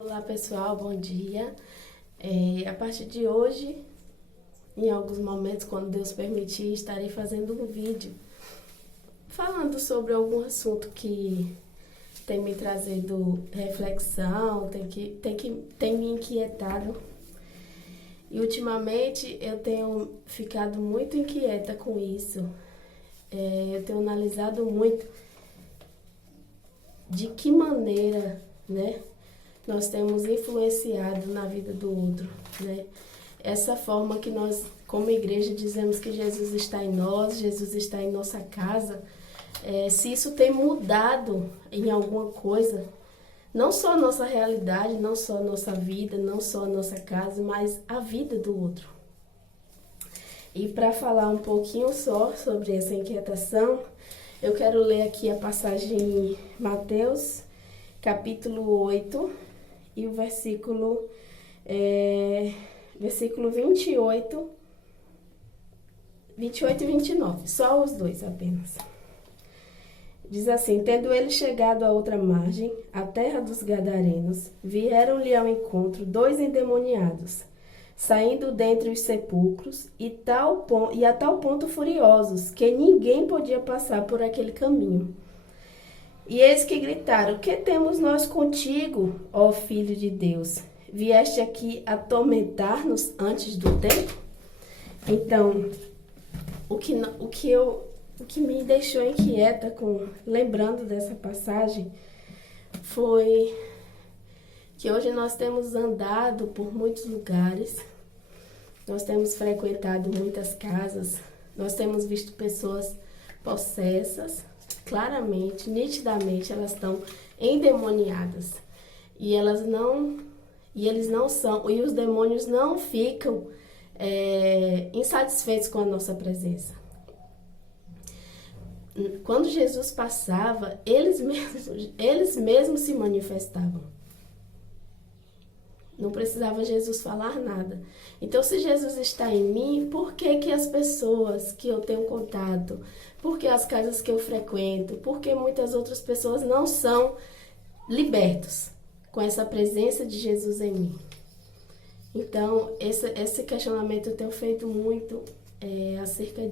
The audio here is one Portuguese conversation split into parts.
Olá pessoal, bom dia. A partir de hoje, em alguns momentos, quando Deus permitir, estarei fazendo um vídeo falando sobre algum assunto que tem me trazido reflexão, tem me inquietado. E ultimamente eu tenho ficado muito inquieta com isso. Eu tenho analisado muito de que maneira, né, nós temos influenciado na vida do outro, né? Essa forma que nós, como igreja, dizemos que Jesus está em nós, Jesus está em nossa casa, se isso tem mudado em alguma coisa, não só a nossa realidade, não só a nossa vida, não só a nossa casa, mas a vida do outro. E para falar um pouquinho só sobre essa inquietação, eu quero ler aqui a passagem em Mateus, capítulo 8, e o versículo 28 e 29, só os dois apenas. Diz assim: tendo ele chegado à outra margem, a terra dos Gadarenos, vieram-lhe ao encontro 2 endemoniados, saindo dentre os sepulcros, e a tal ponto furiosos, que ninguém podia passar por aquele caminho. E eis que gritaram: que temos nós contigo, ó Filho de Deus? Vieste aqui atormentar-nos antes do tempo? Então, o que me deixou inquieta lembrando dessa passagem foi que hoje nós temos andado por muitos lugares, nós temos frequentado muitas casas, nós temos visto pessoas possessas. Claramente, nitidamente, elas estão endemoniadas. E eles não são, e os demônios não ficam insatisfeitos com a nossa presença. Quando Jesus passava, eles mesmos se manifestavam. Não precisava Jesus falar nada. Então, se Jesus está em mim, por que as pessoas que eu tenho contato, por que as casas que eu frequento, por que muitas outras pessoas não são libertos com essa presença de Jesus em mim? Então, esse questionamento eu tenho feito muito acerca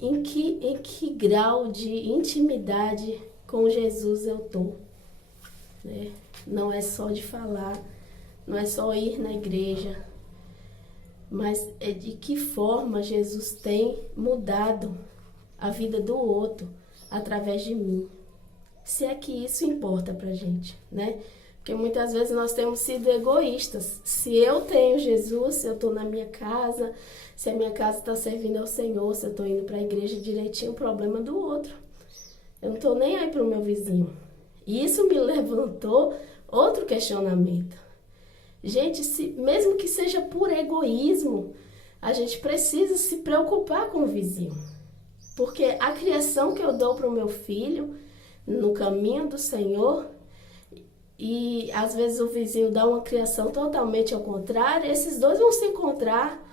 em que grau de intimidade com Jesus eu estou, né? Não é só de falar, não é só ir na igreja, mas é de que forma Jesus tem mudado a vida do outro através de mim. Se é que isso importa pra gente, né? Porque muitas vezes nós temos sido egoístas. Se eu tenho Jesus, se eu estou na minha casa, se a minha casa está servindo ao Senhor, se eu estou indo para a igreja direitinho, o problema é do outro. Eu não estou nem aí para o meu vizinho. E isso me levantou outro questionamento. Gente, mesmo que seja por egoísmo, a gente precisa se preocupar com o vizinho. Porque a criação que eu dou para o meu filho, no caminho do Senhor, e às vezes o vizinho dá uma criação totalmente ao contrário, esses dois vão se encontrar.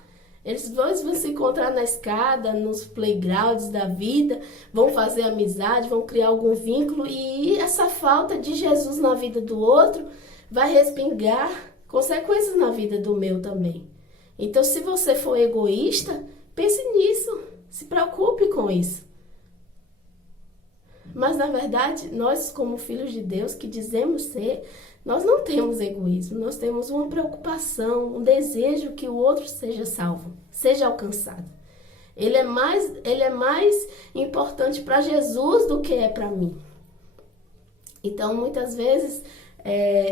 Eles dois vão se encontrar na escada, nos playgrounds da vida, vão fazer amizade, vão criar algum vínculo, e essa falta de Jesus na vida do outro vai respingar consequências na vida do meu também. Então, se você for egoísta, pense nisso, se preocupe com isso. Mas, na verdade, nós, como filhos de Deus, que dizemos ser, nós não temos egoísmo, nós temos uma preocupação, um desejo que o outro seja salvo, seja alcançado. Ele é mais importante para Jesus do que é para mim. Então, muitas vezes,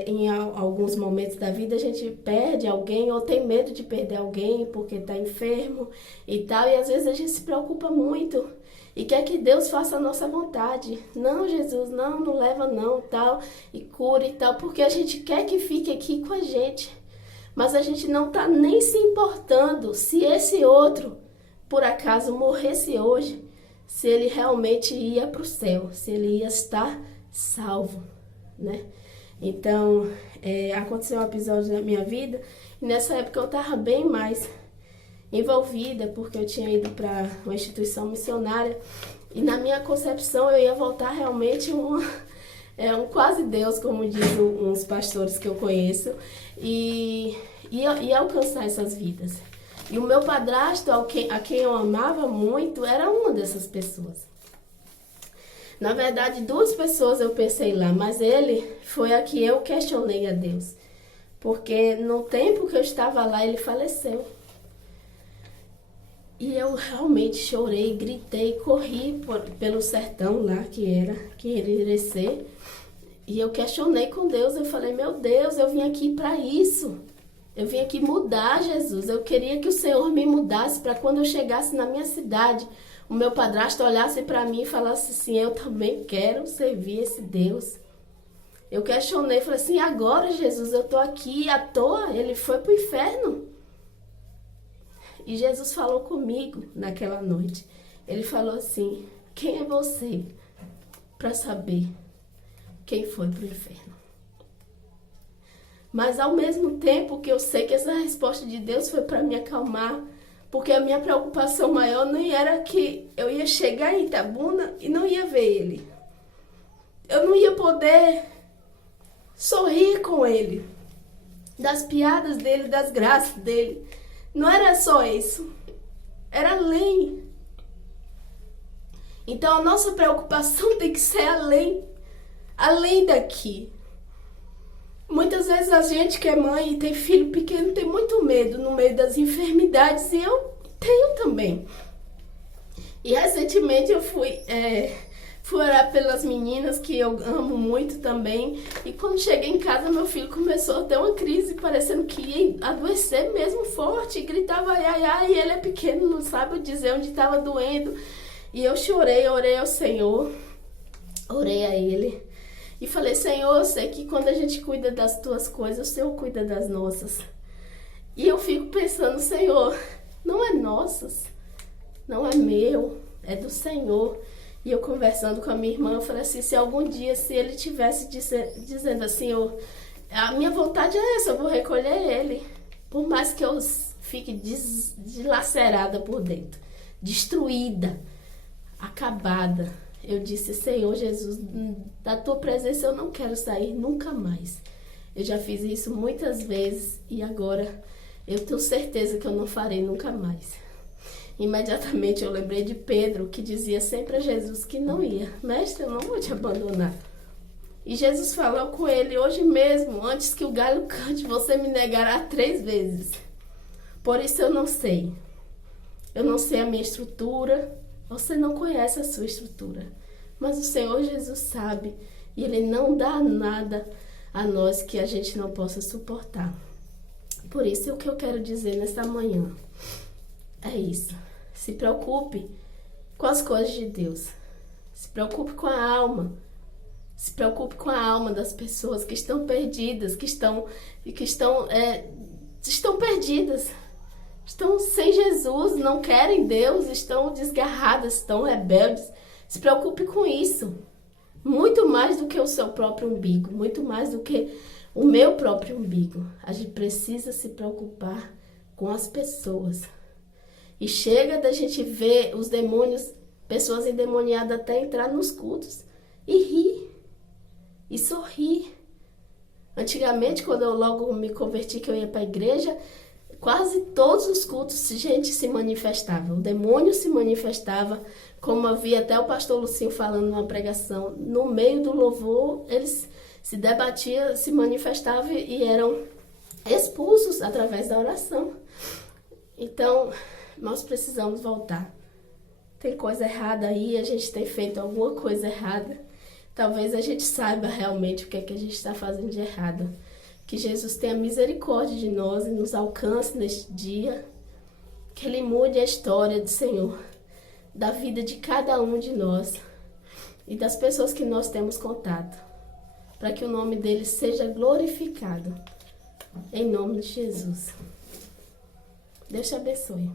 em alguns momentos da vida, a gente perde alguém ou tem medo de perder alguém porque está enfermo e tal, e às vezes a gente se preocupa muito e quer que Deus faça a nossa vontade. Não, Jesus, não leva não, tal, e cura e tal, porque a gente quer que fique aqui com a gente. Mas a gente não está nem se importando se esse outro, por acaso, morresse hoje, se ele realmente ia para o céu, se ele ia estar salvo, né? Então, aconteceu um episódio na minha vida, e nessa época eu estava bem mais envolvida, porque eu tinha ido para uma instituição missionária, e na minha concepção eu ia voltar realmente é um quase Deus, como dizem uns pastores que eu conheço, e alcançar essas vidas. E o meu padrasto, a quem eu amava muito, era uma dessas pessoas. Na verdade, 2 pessoas eu pensei lá, mas ele foi a que eu questionei a Deus. Porque no tempo que eu estava lá, ele faleceu. E eu realmente chorei, gritei, corri pelo sertão lá, que era Irecê. E eu questionei com Deus, eu falei, meu Deus, eu vim aqui para isso. Eu vim aqui mudar, Jesus. Eu queria que o Senhor me mudasse para quando eu chegasse na minha cidade, o meu padrasto olhasse para mim e falasse assim, eu também quero servir esse Deus. Eu questionei, falei assim, agora, Jesus, eu estou aqui à toa? Ele foi para o inferno. E Jesus falou comigo naquela noite. Ele falou assim, quem é você para saber quem foi para o inferno? Mas ao mesmo tempo que eu sei que essa resposta de Deus foi para me acalmar, porque a minha preocupação maior nem era que eu ia chegar em Itabuna e não ia ver ele. Eu não ia poder sorrir com ele, das piadas dele, das graças dele. Não era só isso, era além. Então a nossa preocupação tem que ser além daqui. Muitas vezes a gente que é mãe e tem filho pequeno tem muito medo no meio das enfermidades, e eu tenho também. E recentemente eu fui orar pelas meninas, que eu amo muito também, e quando cheguei em casa meu filho começou a ter uma crise, parecendo que ia adoecer mesmo forte, e gritava ai, ai, ai, e ele é pequeno, não sabe dizer onde estava doendo. E eu chorei, orei ao Senhor, orei a Ele. E falei, Senhor, eu sei que quando a gente cuida das tuas coisas, o Senhor cuida das nossas. E eu fico pensando, Senhor, não é nossas, não é meu, é do Senhor. E eu conversando com a minha irmã, eu falei assim, se algum dia, se ele tivesse dizendo assim, a minha vontade é essa, eu vou recolher ele. Por mais que eu fique dilacerada por dentro, destruída, acabada. Eu disse, Senhor Jesus, da tua presença eu não quero sair nunca mais. Eu já fiz isso muitas vezes e agora eu tenho certeza que eu não farei nunca mais. Imediatamente eu lembrei de Pedro, que dizia sempre a Jesus que não ia. Mestre, eu não vou te abandonar. E Jesus falou com ele, hoje mesmo, antes que o galho cante, você me negará 3 vezes. Por isso eu não sei. Eu não sei a minha estrutura. Você não conhece a sua estrutura, mas o Senhor Jesus sabe, e Ele não dá nada a nós que a gente não possa suportar. Por isso, o que eu quero dizer nesta manhã é isso. Se preocupe com as coisas de Deus. Se preocupe com a alma. Se preocupe com a alma das pessoas que estão perdidas, que estão perdidas. Estão sem Jesus, não querem Deus, estão desgarradas, estão rebeldes. Se preocupe com isso. Muito mais do que o seu próprio umbigo, muito mais do que o meu próprio umbigo. A gente precisa se preocupar com as pessoas. E chega da gente ver os demônios, pessoas endemoniadas até entrar nos cultos e rir, e sorrir. Antigamente, quando eu logo me converti, que eu ia para a igreja, quase todos os cultos, gente se manifestava. O demônio se manifestava, como havia até o pastor Lucinho falando numa pregação. No meio do louvor, eles se debatiam, se manifestavam e eram expulsos através da oração. Então, nós precisamos voltar. Tem coisa errada aí, a gente tem feito alguma coisa errada. Talvez a gente saiba realmente o que é que a gente está fazendo de errado. Que Jesus tenha misericórdia de nós e nos alcance neste dia. Que Ele mude a história do Senhor, da vida de cada um de nós e das pessoas que nós temos contato. Para que o nome dele seja glorificado. Em nome de Jesus. Deus te abençoe.